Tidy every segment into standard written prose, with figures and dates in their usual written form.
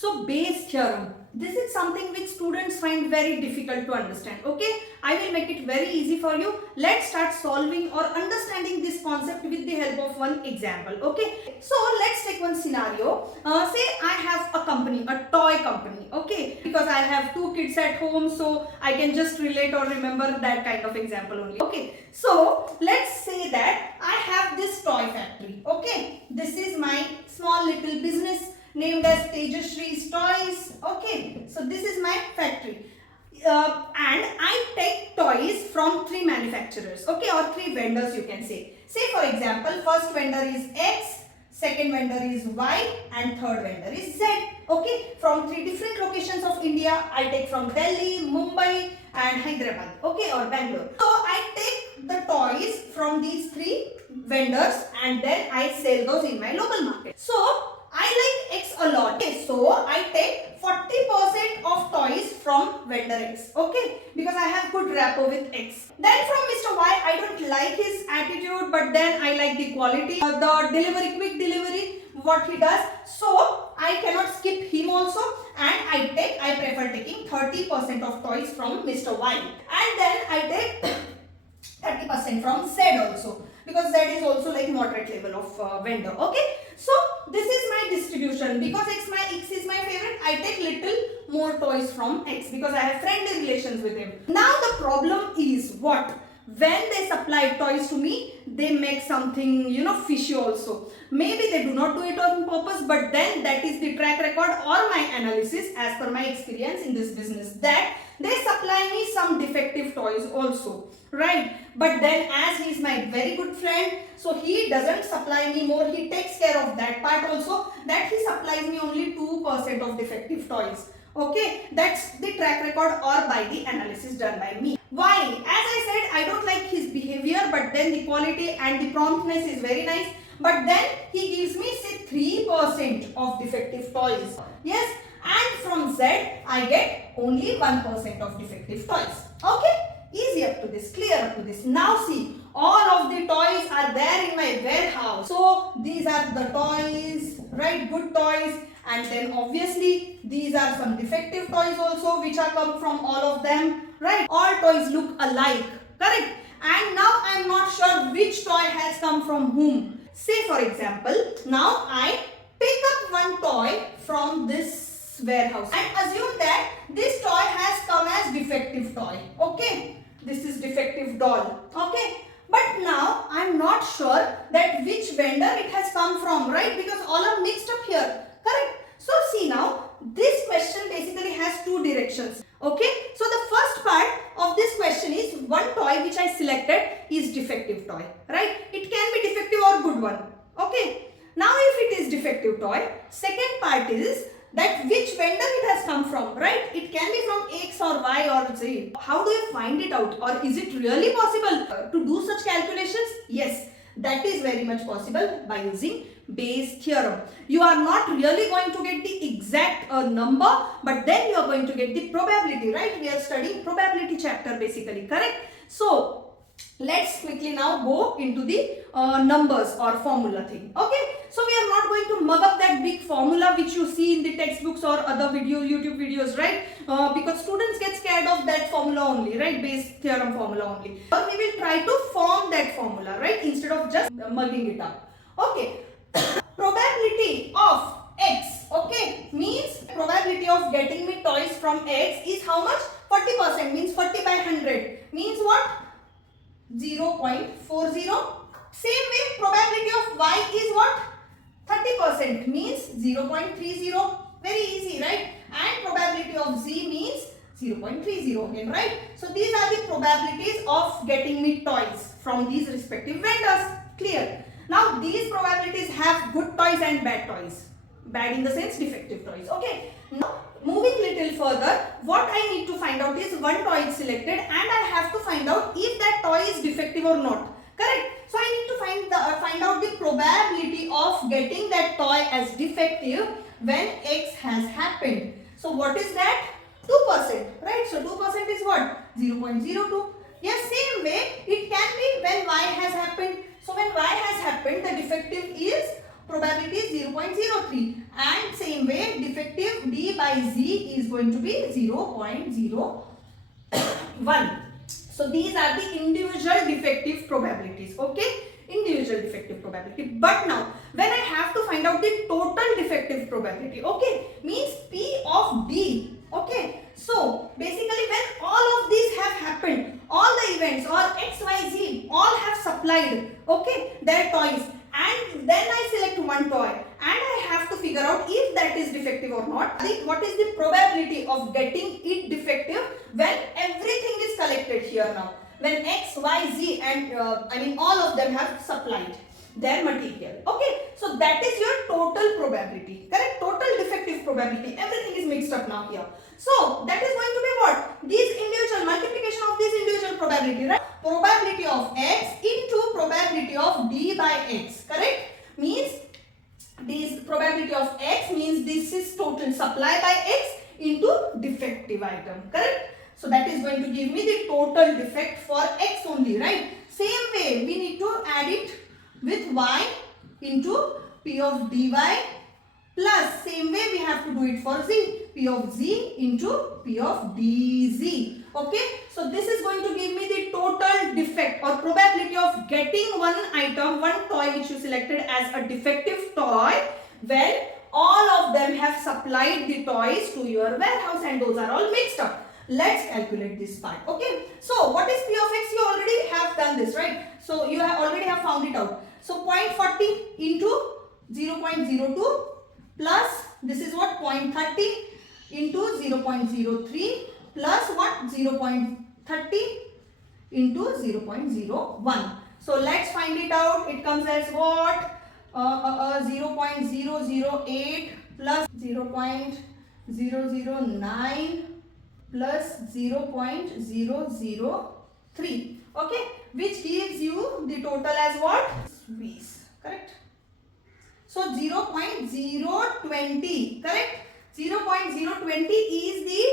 So Bayes theorem. This is something which students find very difficult to understand. Okay, I will make it very easy for you. Let's start solving or understanding this concept with the help of one example. Okay, so let's take one scenario. Say I have a company, a toy company. Okay, because I have 2 kids at home, so I can just relate or remember that kind of example only. Okay, so let's say that I have this toy factory. Okay, this is my small little business named as Tejashree's Toys. Okay, so this is my factory, and I take toys from 3 manufacturers, okay, or 3 vendors you can say. Say for example, first vendor is X, second vendor is Y, and third vendor is Z. Okay, from 3 different locations of India. I take from Delhi, Mumbai, and Hyderabad. Okay, or Bangalore. So I take the toys from these 3 vendors and then I sell those in my local market. So I like X a lot. Okay, so I take 40% of toys from vendor X. Okay, because I have good rapport with X. Then from Mr. Y, I don't like his attitude, but then I like the quality, the delivery, quick delivery, what he does. So I cannot skip him also, and I prefer taking 30% of toys from Mr. Y, and then I take 30% from Z also, because Z is also like moderate level of vendor. Okay, so this is my distribution. Because X is my favorite, I take little more toys from X because I have friendly relations with him. Now the problem is what? When they supply toys to me, they make something, fishy also. Maybe they do not do it on purpose, but then that is the track record or my analysis as per my experience in this business, that they supply me some defective toys also, right? But then as he is my very good friend, so he doesn't supply me more, he takes care of that part also, that he supplies me only 2% of defective toys. Okay, that's the track record or by the analysis done by me. Why? As I said, I don't like his behavior, but then the quality and the promptness is very nice. But then he gives me say 3% of defective toys. Yes, and from Z I get only 1% of defective toys. Okay, easy up to this, clear up to this. Now see, all of the toys are there in my warehouse. So these are the toys, right? Good toys. And then obviously these are some defective toys also which are come from all of them, right? All toys look alike, correct? And now I am not sure which toy has come from whom. Say for example, now I pick up one toy from this warehouse and assume that this toy has come as defective toy. Okay, this is defective doll. Okay, but now I am not sure that which vendor it has come from, right? Because all are mixed up here. Correct? So see now, this question basically has 2 directions. Okay? So the first part of this question is one toy which I selected is defective toy. Right? It can be defective or good one. Okay? Now if it is defective toy, second part is that which vendor it has come from. Right? It can be from X or Y or Z. How do you find it out? Or is it really possible to do such calculations? Yes. That is very much possible by using Bayes theorem. You are not really going to get the exact number, but then you are going to get the probability, right? We are studying probability chapter basically, correct? So let's quickly now go into the numbers or formula thing. Okay, so we are not going to mug up that big formula which you see in the textbooks or other YouTube videos, right? Because students get scared of that formula only, right? Bayes theorem formula only. But we will try to form that formula, right? Instead of just mugging it up. Okay, probability of X, okay, means probability of getting me toys from X is how much? 40%, means 40 by 100 means what? 0.40. Same way, probability of Y is what? 30%, means 0.30. Very easy, right? And probability of Z means 0.30 again, right? So these are the probabilities of getting me toys from these respective vendors. Clear? Now these probabilities have good toys and bad toys. Bad in the sense defective toys. Okay. Now moving little further, what I need to find out is one toy is selected and I have to find out if that toy is defective or not. Correct? So I need to find out the probability of getting that toy as defective when X has happened. So what is that? 2%. Right? So 2% is what? 0.02. Yes, same way it can be when Y has happened. So when Y has happened, the defective is probability is 0.03, and same way defective by z is going to be 0.01. So these are the individual defective probabilities. Okay, individual defective probability. But now when I have to find out the total defective probability, okay, means P of D. Okay, so basically when all of these have happened, all the events or X, Y, Z all have supplied, okay, their toys, and then I select one toy and I have to figure out if that is defective or not. What is the probability of getting it defective when everything is collected here now? When X, Y, Z and all of them have supplied their material. Okay, so that is your total probability, correct? Total defective probability. Everything is mixed up now here. So that is going to be what? These individual multiplication of this individual probability, right? Probability of X into probability of D by X, correct? Means this probability of X means this is total supply by X into defective item, correct? So that is going to give me the total defect for X only, right? Same way we need to add it with Y into P of dy plus same way we have to do it for Z, P of Z into P of dz. Okay, so this is going to give me the total defect or probability of getting one item, one toy which you selected as a defective toy when all of them have supplied the toys to your warehouse and those are all mixed up. Let's calculate this part. Okay, so what is P of X? You already have done this, right? So you have already have found it out. So 0.40 into 0.02 plus this is what 0.30 into 0.03 plus what 0.30 into 0.01. So let's find it out. It comes as what 0.008 plus 0.009 plus 0.003. Okay, which gives you the total as what? 20, correct? So 0.020, correct? 0.020 is the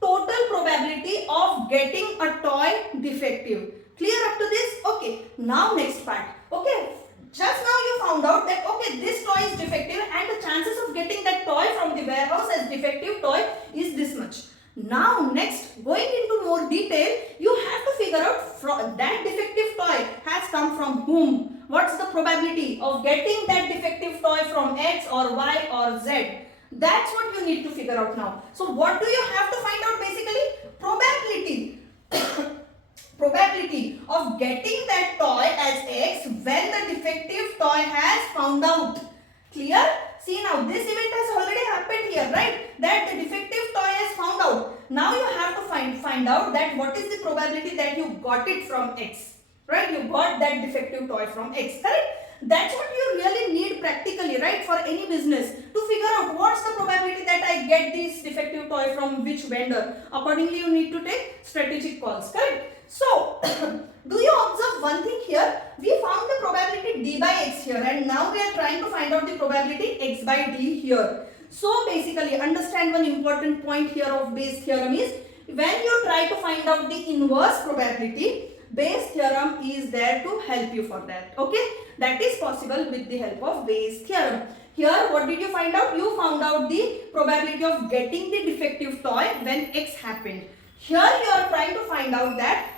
total probability of getting a toy defective. Clear up to this? Okay, now next part. Okay, just now you found out that okay, this toy is defective and the chances of getting that toy from the warehouse as defective toy is this much. Now next, going into more detail, you have to figure out that defective toy has come from whom. What's the probability of getting that defective toy from X or Y or Z? That's what you need to figure out now. So what do you have to find out basically? Probability. Probability of getting that toy as X when the defective toy has found out. Clear? See now this event has already happened here, right? That the defective toy has found out. Now you have to find out that what is the probability that you got it from X. Right? You got that defective toy from X, correct? That's what you really need practically, right? For any business to figure out what's the probability that I get this defective toy from which vendor. Accordingly, you need to take strategic calls, correct? So, do you observe one thing here? We found the probability D by X here and now we are trying to find out the probability X by D here. So, basically, understand one important point here of Bayes' theorem is when you try to find out the inverse probability, Bayes' theorem is there to help you for that. Okay, that is possible with the help of Bayes' theorem. Here, what did you find out? You found out the probability of getting the defective toy when X happened. Here, you are trying to find out that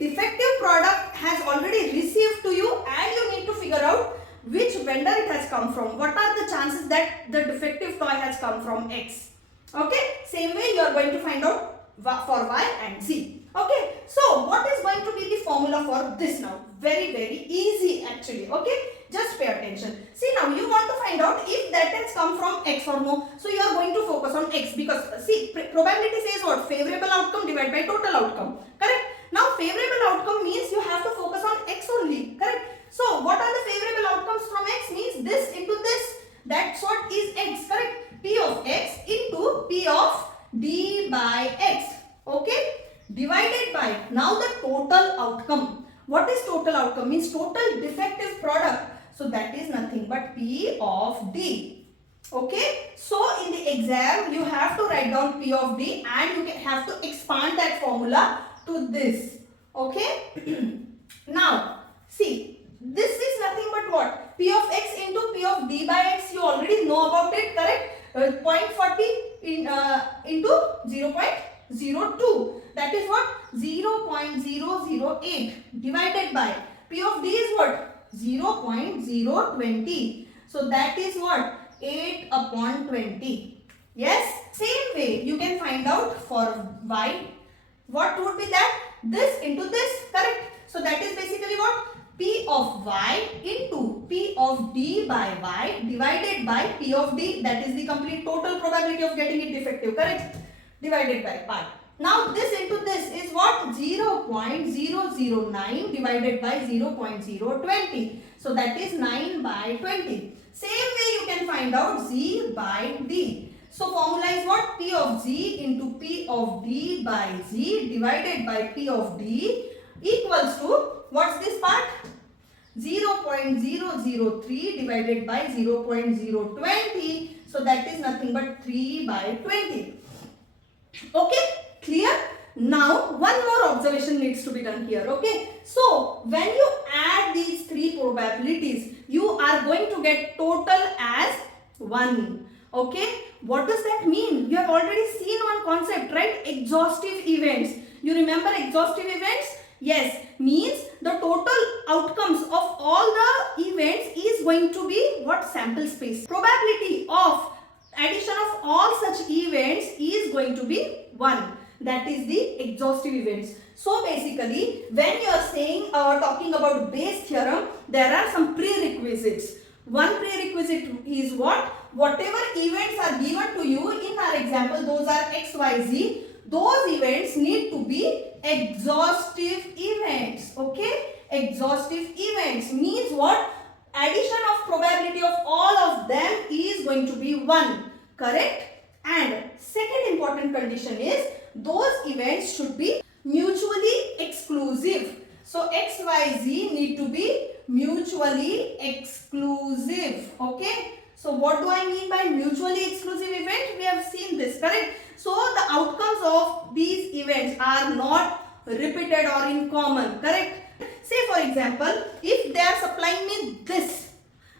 defective product has already received to you and you need to figure out which vendor it has come from. What are the chances that the defective toy has come from X? Okay, same way you are going to find out for Y and Z. Okay, so what is going to be the formula for this now? Very easy actually. Okay, just pay attention. See now you want to find out if that has come from X or no. So you are going to focus on X because see probability says what? Favorable outcome divided by total outcome. Correct? Now favorable outcome means you have to focus on X only. Correct? So what are the favorable outcomes from X means this into this. That's what is X. Correct? P of X into P of D by X. Okay? Divided by now the total outcome. What is total outcome? Means total defective product. So that is nothing but P of D. Okay. So in the exam you have to write down P of D and you have to expand that formula to this. Okay. Now see this is nothing but what? P of X into P of D by X. You already know about it, correct? 0.40 into 0.02. That is what? 0.008 divided by P of D is what? 0.020. So that is what? 8 upon 20. Yes? Same way you can find out for Y. What would be that? This into this, correct? So that is basically what? P of Y into P of D by Y divided by P of D. That is the complete total probability of getting it defective, correct? Divided by pi. Now this into this is what? 0.009 divided by 0.020. So that is 9 by 20. Same way you can find out Z by D. So formula is what? P of Z into P of D by Z divided by P of D equals to, what's this part? 0.003 divided by 0.020. So that is nothing but 3 by 20. Okay, clear? Now one more observation needs to be done here. Okay, so when you add these three probabilities, you are going to get total as 1. Okay, what does that mean? You have already seen one concept, right? Exhaustive events. You remember exhaustive events? Yes, means the total outcomes of all the events is going to be what? Sample space. Probability of addition of all such events is going to be 1. That is the exhaustive events. So basically, when you are saying or talking about Bayes theorem, there are some prerequisites. One prerequisite is what? Whatever events are given to you in our example, those are X, Y, Z. Those events need to be exhaustive events. Okay? Exhaustive events means what? Addition of probability of all of them is going to be 1. Correct? And second important condition is those events should be mutually exclusive. So X, Y, Z need to be mutually exclusive. Okay? So what do I mean by mutually exclusive event? We have seen this, correct? So the outcomes of these events are not repeated or in common, correct? Say for example, if they are supplying me this,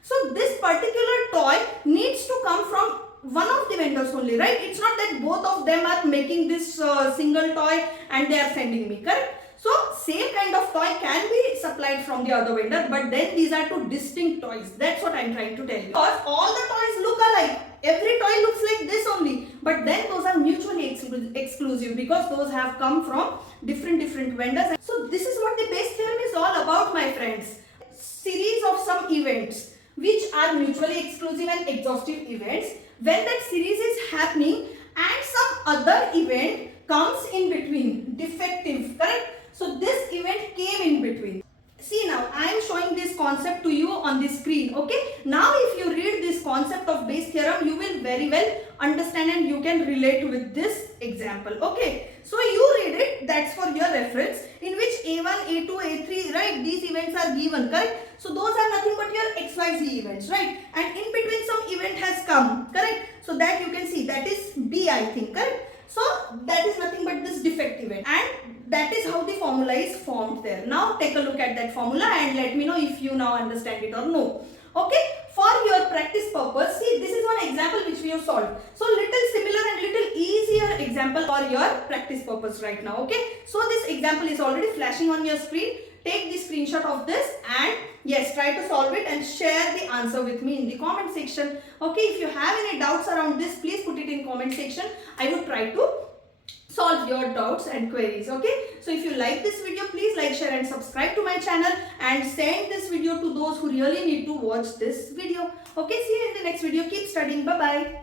so this particular toy needs to come from one of the vendors only, right? It's not that both of them are making this single toy and they are sending me, correct? So same kind of toy can be supplied from the other vendor, but then these are two distinct toys. That's what I'm trying to tell you. Because all the toys look alike. Every toy looks like this only. But then those are mutually exclusive because those have come from different vendors. So this is what the Bayes theorem is all about, my friends. Series of some events which are mutually exclusive and exhaustive events. When that series is happening and some other event comes in between, defective, correct? So this event came in between. See now, I am showing this concept to you on the screen, okay? Now if you read this concept of Bayes theorem, you will very well understand and you can relate with this example, okay? So you read it, that's for your reference, in which A1, A2, A3, right? These events are given, correct? So those are nothing but your XYZ events, right? And in between some event has come, correct? So that you can see, that is B, I think, correct? So that is nothing but this defect event, and that is how the formula is formed there. Now take a look at that formula and let me know if you now understand it or no. Okay, for your practice purpose, see this is one example which we have solved. So little similar and little easier example for your practice purpose right now. Okay, so this example is already flashing on your screen. Take the screenshot of this and yes, try to solve it and share the answer with me in the comment section. Okay, if you have any doubts around this, please put it in comment section. I would try to solve your doubts and queries. Okay, so if you like this video, please like, share and subscribe to my channel and send this video to those who really need to watch this video. Okay, see you in the next video. Keep studying. Bye bye.